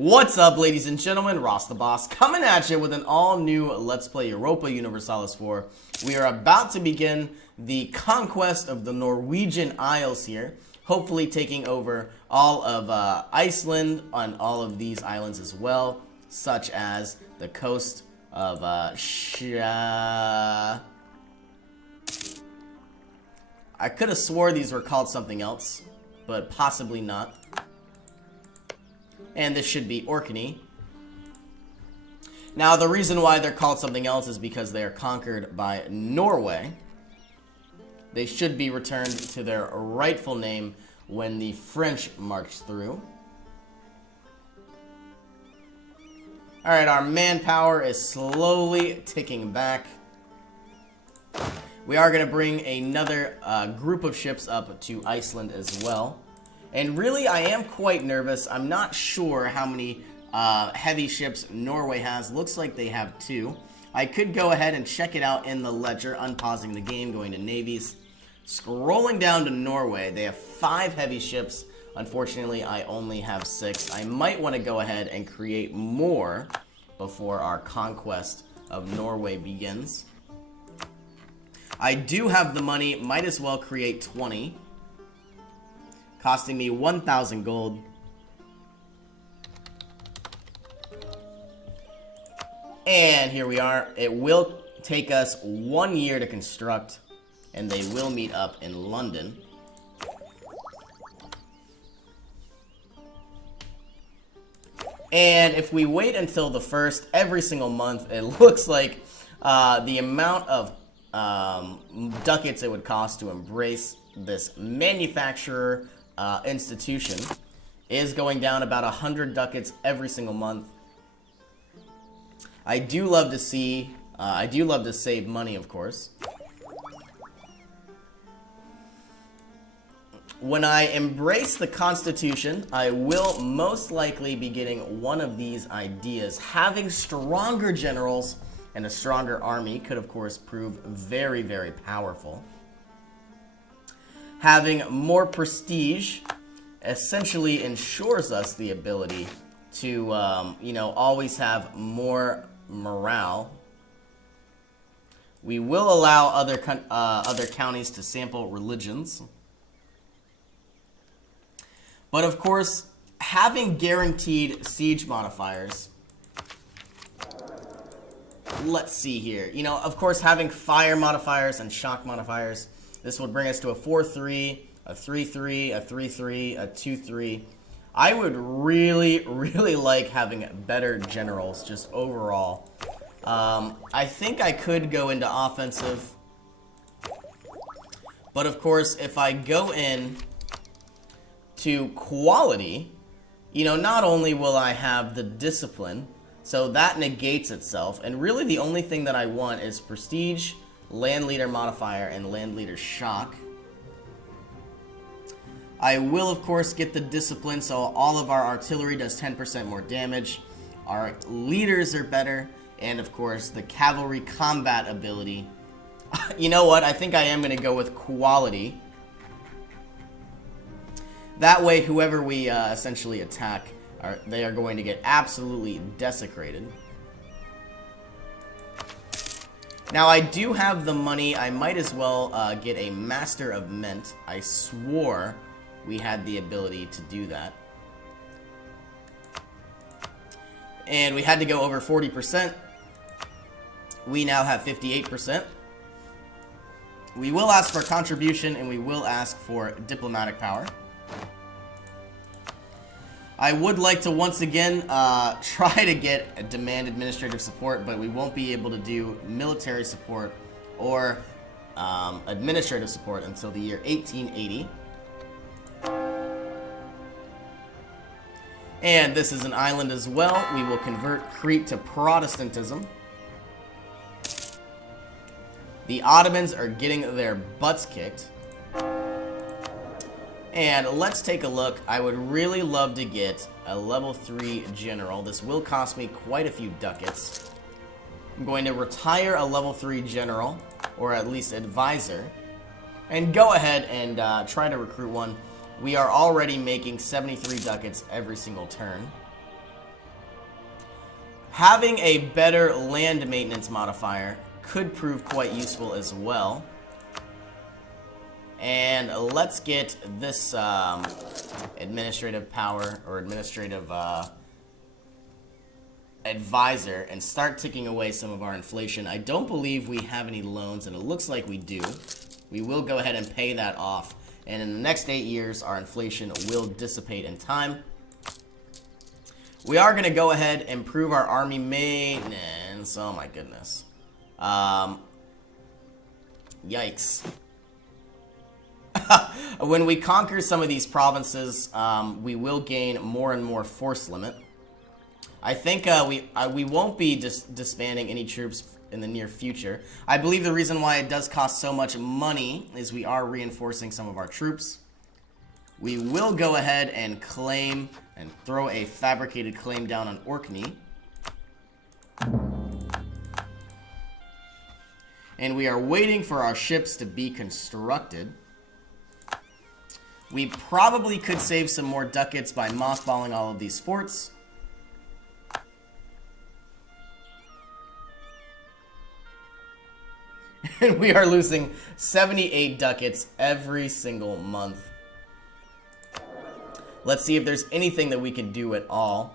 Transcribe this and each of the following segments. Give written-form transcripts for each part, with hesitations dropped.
What's up, ladies and gentlemen? Ross the Boss coming at you with an all-new Let's Play Europa Universalis 4. We are about to begin the conquest of the Norwegian Isles here, hopefully taking over all of Iceland and all of these islands as well, such as the coast of I could have swore these were called something else, but possibly not. And this should be Orkney. Now, the reason why they're called something else is because they are conquered by Norway. They should be returned to their rightful name when the French marched through. Alright, our manpower is slowly ticking back. We are going to bring another group of ships up to Iceland as well. And really, I am quite nervous. I'm not sure how many heavy ships Norway has. Looks like they have 2. I could go ahead and check it out in the ledger, unpausing the game, going to navies. Scrolling down to Norway, they have 5 heavy ships. Unfortunately, I only have 6. I might want to go ahead and create more before our conquest of Norway begins. I do have the money, might as well create 20. Costing me 1,000 gold. And here we are. It will take us 1 year to construct, and they will meet up in London. And if we wait until the 1st, every single month, it looks like the amount of ducats it would cost to embrace this manufacturer institution is going down about 100 ducats every single month. I do love to see, I do love to save money, of course. When I embrace the Constitution, I will most likely be getting one of these ideas. Having stronger generals and a stronger army could, of course, prove very, very powerful. Having more prestige essentially ensures us the ability to, always have more morale. We will allow other counties to sample religions. But of course, having guaranteed siege modifiers. Let's see here. Of course, having fire modifiers and shock modifiers. This would bring us to a 4-3, a 3-3, a 3-3, a 2-3. I would really, really like having better generals just overall. I think I could go into offensive. But of course, if I go in to quality, not only will I have the discipline, so that negates itself. And really the only thing that I want is prestige, land leader modifier, and land leader shock. I will, of course, get the discipline, so all of our artillery does 10% more damage. Our leaders are better, and of course, the cavalry combat ability. You know what? I think I am going to go with quality. That way, whoever we essentially attack, they are going to get absolutely desecrated. Now, I do have the money. I might as well get a Master of Mint. I swore we had the ability to do that. And we had to go over 40%. We now have 58%. We will ask for contribution, and we will ask for diplomatic power. I would like to once again try to get a demand administrative support, but we won't be able to do military support or administrative support until the year 1880. And this is an island as well. We will convert Crete to Protestantism. The Ottomans are getting their butts kicked. And let's take a look. I would really love to get a level 3 general. This will cost me quite a few ducats. I'm going to retire a level 3 general, or at least advisor, and go ahead and try to recruit one. We are already making 73 ducats every single turn. Having a better land maintenance modifier could prove quite useful as well. And let's get this administrative power, or administrative advisor, and start ticking away some of our inflation. I don't believe we have any loans, and it looks like we do. We will go ahead and pay that off. And in the next 8 years, our inflation will dissipate in time. We are going to go ahead and improve our army maintenance. Oh my goodness. Yikes. When we conquer some of these provinces, we will gain more and more force limit. I think we won't be disbanding any troops in the near future. I believe the reason why it does cost so much money is we are reinforcing some of our troops. We will go ahead and claim and throw a fabricated claim down on Orkney. And we are waiting for our ships to be constructed. We probably could save some more ducats by mothballing all of these forts. And we are losing 78 ducats every single month. Let's see if there's anything that we can do at all.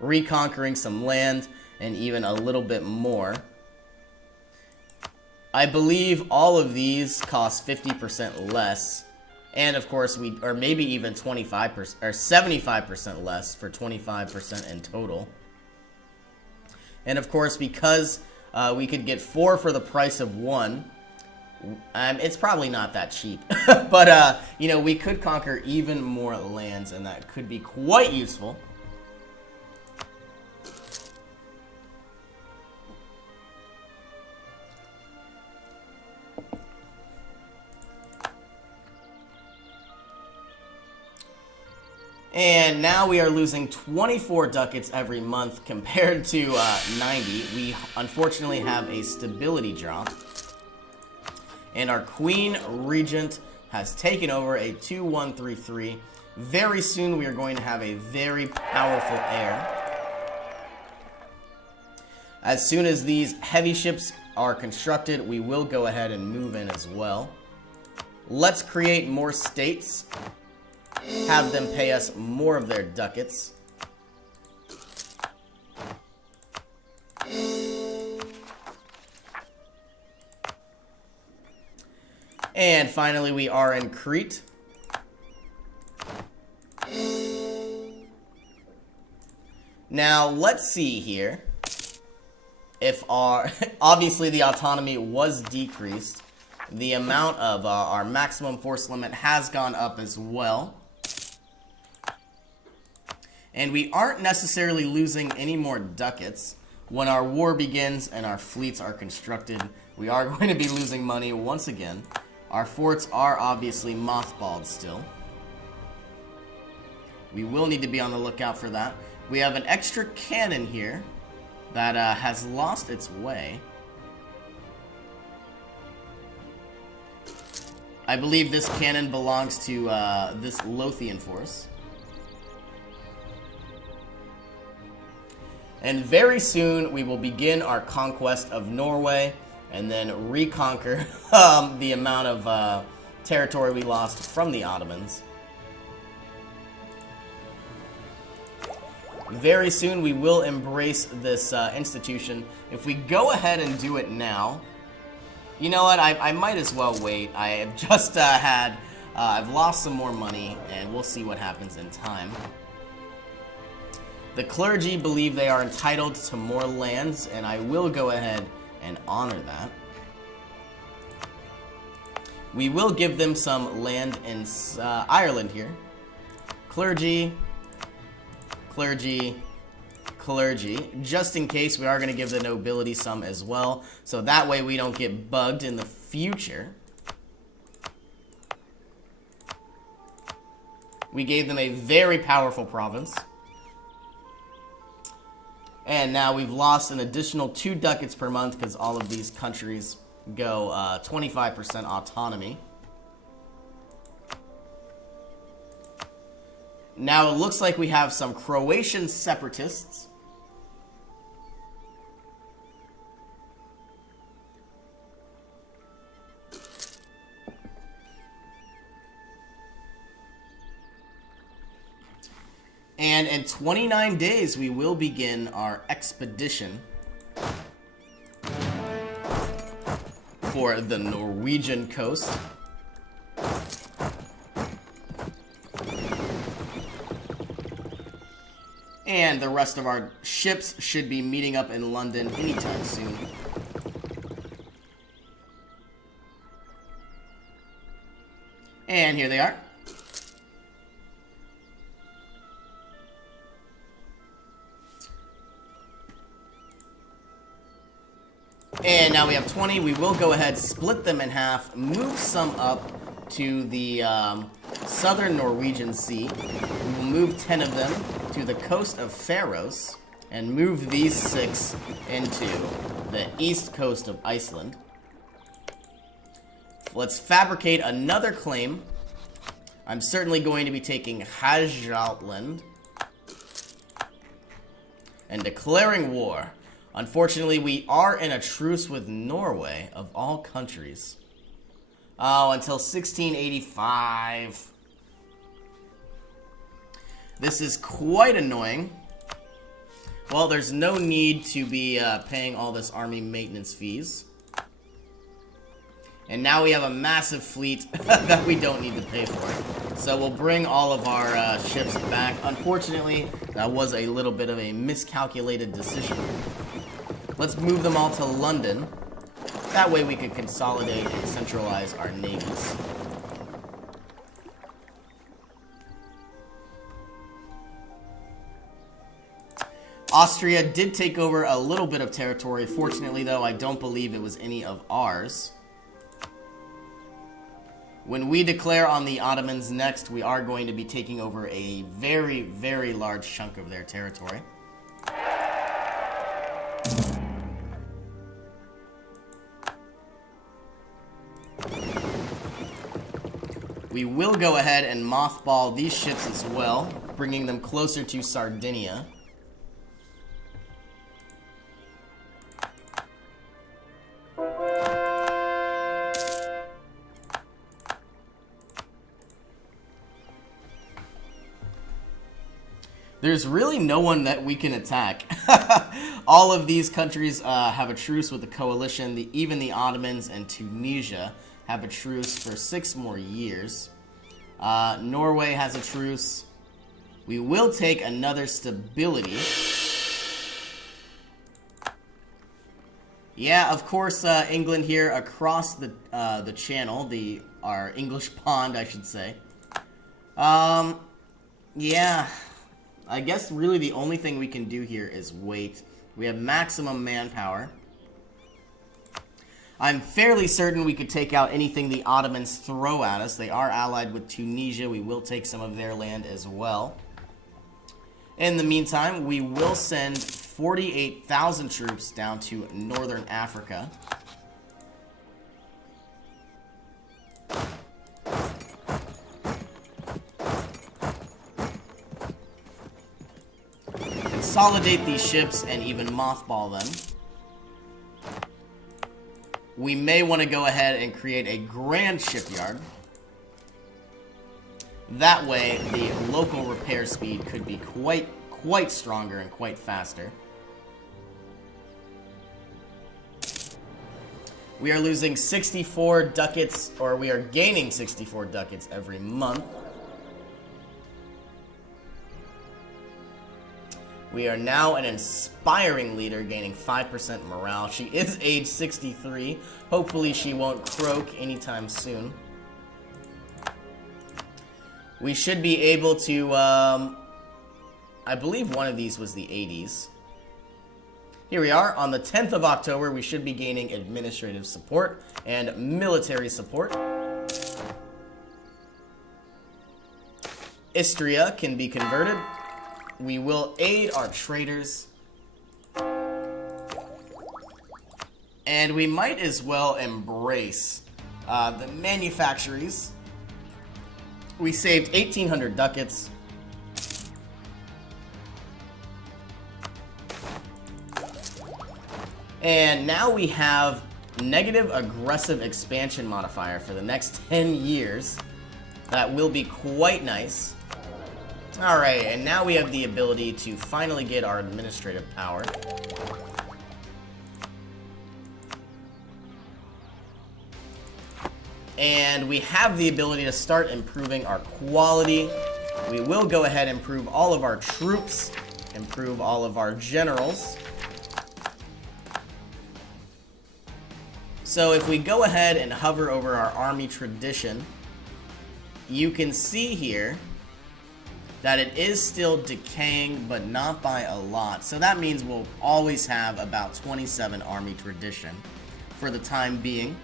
Reconquering some land and even a little bit more. I believe all of these cost 50% less. And of course, or maybe even 25% or 75% less for 25% in total. And of course, because we could get 4 for the price of 1, it's probably not that cheap. But, you know, we could conquer even more lands, and that could be quite useful. And now we are losing 24 ducats every month compared to 90. We unfortunately have a stability drop. And our Queen Regent has taken over a 2-1-3-3. Very soon we are going to have a very powerful heir. As soon as these heavy ships are constructed, we will go ahead and move in as well. Let's create more states. Have them pay us more of their ducats. And finally, we are in Crete. Now, let's see here. If obviously the autonomy was decreased, the amount of our maximum force limit has gone up as well. And we aren't necessarily losing any more ducats. When our war begins and our fleets are constructed, we are going to be losing money once again. Our forts are obviously mothballed still. We will need to be on the lookout for that. We have an extra cannon here that has lost its way. I believe this cannon belongs to this Lothian force. And very soon, we will begin our conquest of Norway, and then reconquer the amount of territory we lost from the Ottomans. Very soon, we will embrace this institution. If we go ahead and do it now, you know what, I might as well wait. I have just I've lost some more money, and we'll see what happens in time. The clergy believe they are entitled to more lands, and I will go ahead and honor that. We will give them some land in Ireland here. Clergy, clergy, clergy. Just in case, we are going to give the nobility some as well, so that way we don't get bugged in the future. We gave them a very powerful province. And now we've lost an additional 2 ducats per month because all of these countries go 25% autonomy. Now it looks like we have some Croatian separatists. And in 29 days, we will begin our expedition for the Norwegian coast. And the rest of our ships should be meeting up in London anytime soon. And here they are. And now we have 20. We will go ahead, split them in half, move some up to the southern Norwegian Sea. We will move 10 of them to the coast of Faroes, and move these 6 into the east coast of Iceland. Let's fabricate another claim. I'm certainly going to be taking Hajjaltland and declaring war. Unfortunately, we are in a truce with Norway, of all countries. Oh, until 1685. This is quite annoying. Well, there's no need to be paying all this army maintenance fees. And now we have a massive fleet that we don't need to pay for. So we'll bring all of our ships back. Unfortunately, that was a little bit of a miscalculated decision. Let's move them all to London. That way we could consolidate and centralize our navies. Austria did take over a little bit of territory. Fortunately, though, I don't believe it was any of ours. When we declare on the Ottomans next, we are going to be taking over a very, very large chunk of their territory. We will go ahead and mothball these ships as well, bringing them closer to Sardinia. There's really no one that we can attack. All of these countries have a truce with the coalition. Even the Ottomans and Tunisia have a truce for 6 more years. Norway has a truce. We will take another stability. Yeah, of course, England here across the channel, our English pond, I should say. Yeah. I guess really the only thing we can do here is wait. We have maximum manpower. I'm fairly certain we could take out anything the Ottomans throw at us. They are allied with Tunisia. We will take some of their land as well. In the meantime, we will send 48,000 troops down to northern Africa. Consolidate these ships and even mothball them. We may want to go ahead and create a grand shipyard. That way, the local repair speed could be quite stronger and quite faster. We are losing 64 ducats, or we are gaining 64 ducats every month. We are now an inspiring leader, gaining 5% morale. She is age 63. Hopefully she won't croak anytime soon. We should be able to, I believe one of these was the 80s. Here we are. On the 10th of October, we should be gaining administrative support and military support. Istria can be converted. We will aid our traders. And we might as well embrace the manufactories. We saved 1,800 ducats. And now we have negative aggressive expansion modifier for the next 10 years. That will be quite nice. Alright, and now we have the ability to finally get our administrative power. And we have the ability to start improving our quality. We will go ahead and improve all of our troops, improve all of our generals. So if we go ahead and hover over our army tradition, you can see here that it is still decaying, but not by a lot. So that means we'll always have about 27 army tradition for the time being.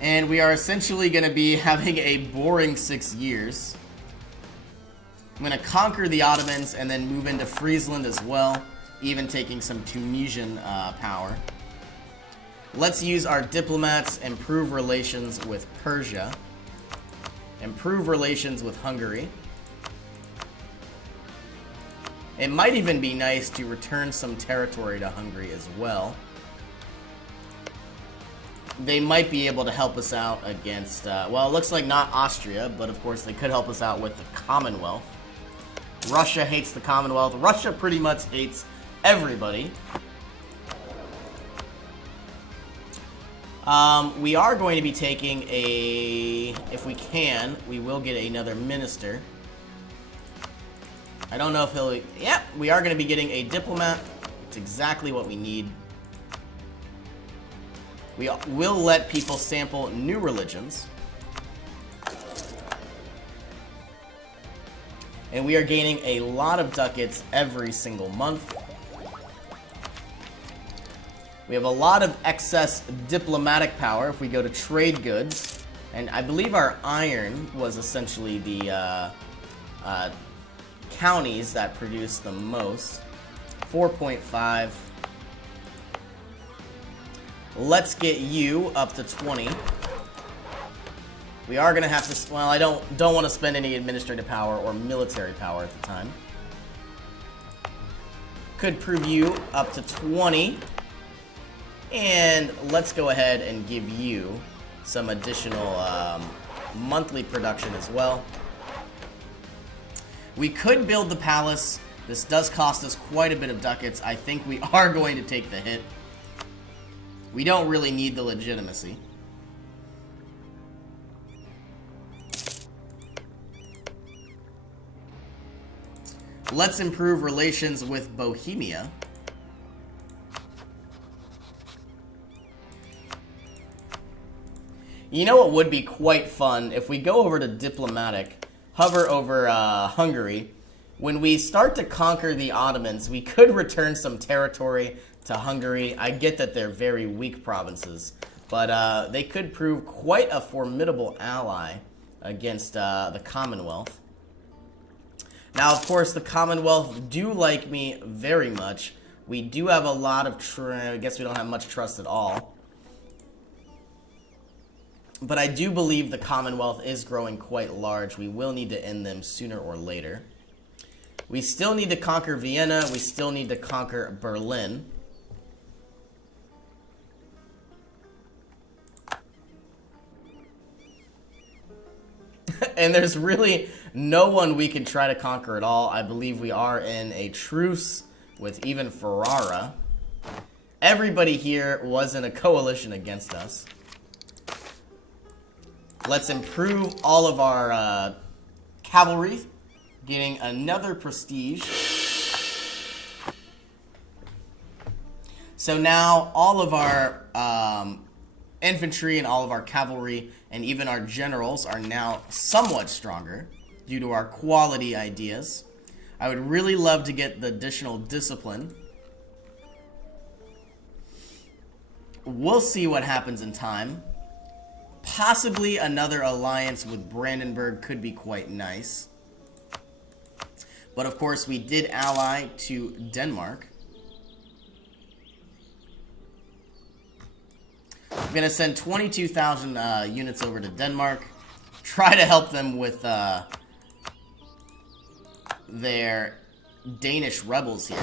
And we are essentially going to be having a boring 6 years. I'm going to conquer the Ottomans and then move into Friesland as well, even taking some Tunisian power. Let's use our diplomats, improve relations with Persia, improve relations with Hungary. It might even be nice to return some territory to Hungary as well. They might be able to help us out against, well, it looks like not Austria, but of course they could help us out with the Commonwealth. Russia hates the Commonwealth. Russia pretty much hates everybody. We are going to be taking a, if we can, we will get another minister. I don't know if he'll, yeah, we are going to be getting a diplomat. It's exactly what we need. We will let people sample new religions. And we are gaining a lot of ducats every single month. We have a lot of excess diplomatic power if we go to trade goods. And I believe our iron was essentially the counties that produce the most. 4.5. Let's get you up to 20. We are going to have to, well, I don't want to spend any administrative power or military power at the time. Could prove you up to 20. And let's go ahead and give you some additional monthly production as well. We could build the palace. This does cost us quite a bit of ducats. I think we are going to take the hit. We don't really need the legitimacy. Let's improve relations with Bohemia. You know what would be quite fun? If we go over to diplomatic, hover over Hungary, when we start to conquer the Ottomans, we could return some territory to Hungary. I get that they're very weak provinces, but they could prove quite a formidable ally against the Commonwealth. Now, of course, the Commonwealth do like me very much. We do have a lot of I guess we don't have much trust at all. But I do believe the Commonwealth is growing quite large. We will need to end them sooner or later. We still need to conquer Vienna. We still need to conquer Berlin. And there's really no one we can try to conquer at all. I believe we are in a truce with even Ferrara. Everybody here was in a coalition against us. Let's improve all of our cavalry, getting another prestige. So now all of our infantry and all of our cavalry and even our generals are now somewhat stronger due to our quality ideas. I would really love to get the additional discipline. We'll see what happens in time. Possibly another alliance with Brandenburg could be quite nice. But of course, we did ally to Denmark. gonna send 22,000 units over to Denmark. Try to help them with their Danish rebels here.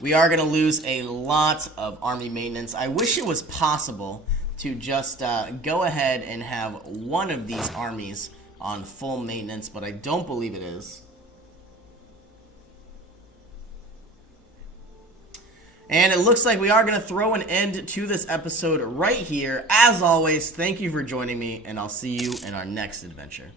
We are going to lose a lot of army maintenance. I wish it was possible to just go ahead and have one of these armies on full maintenance, but I don't believe it is. And it looks like we are going to throw an end to this episode right here. As always, thank you for joining me, and I'll see you in our next adventure.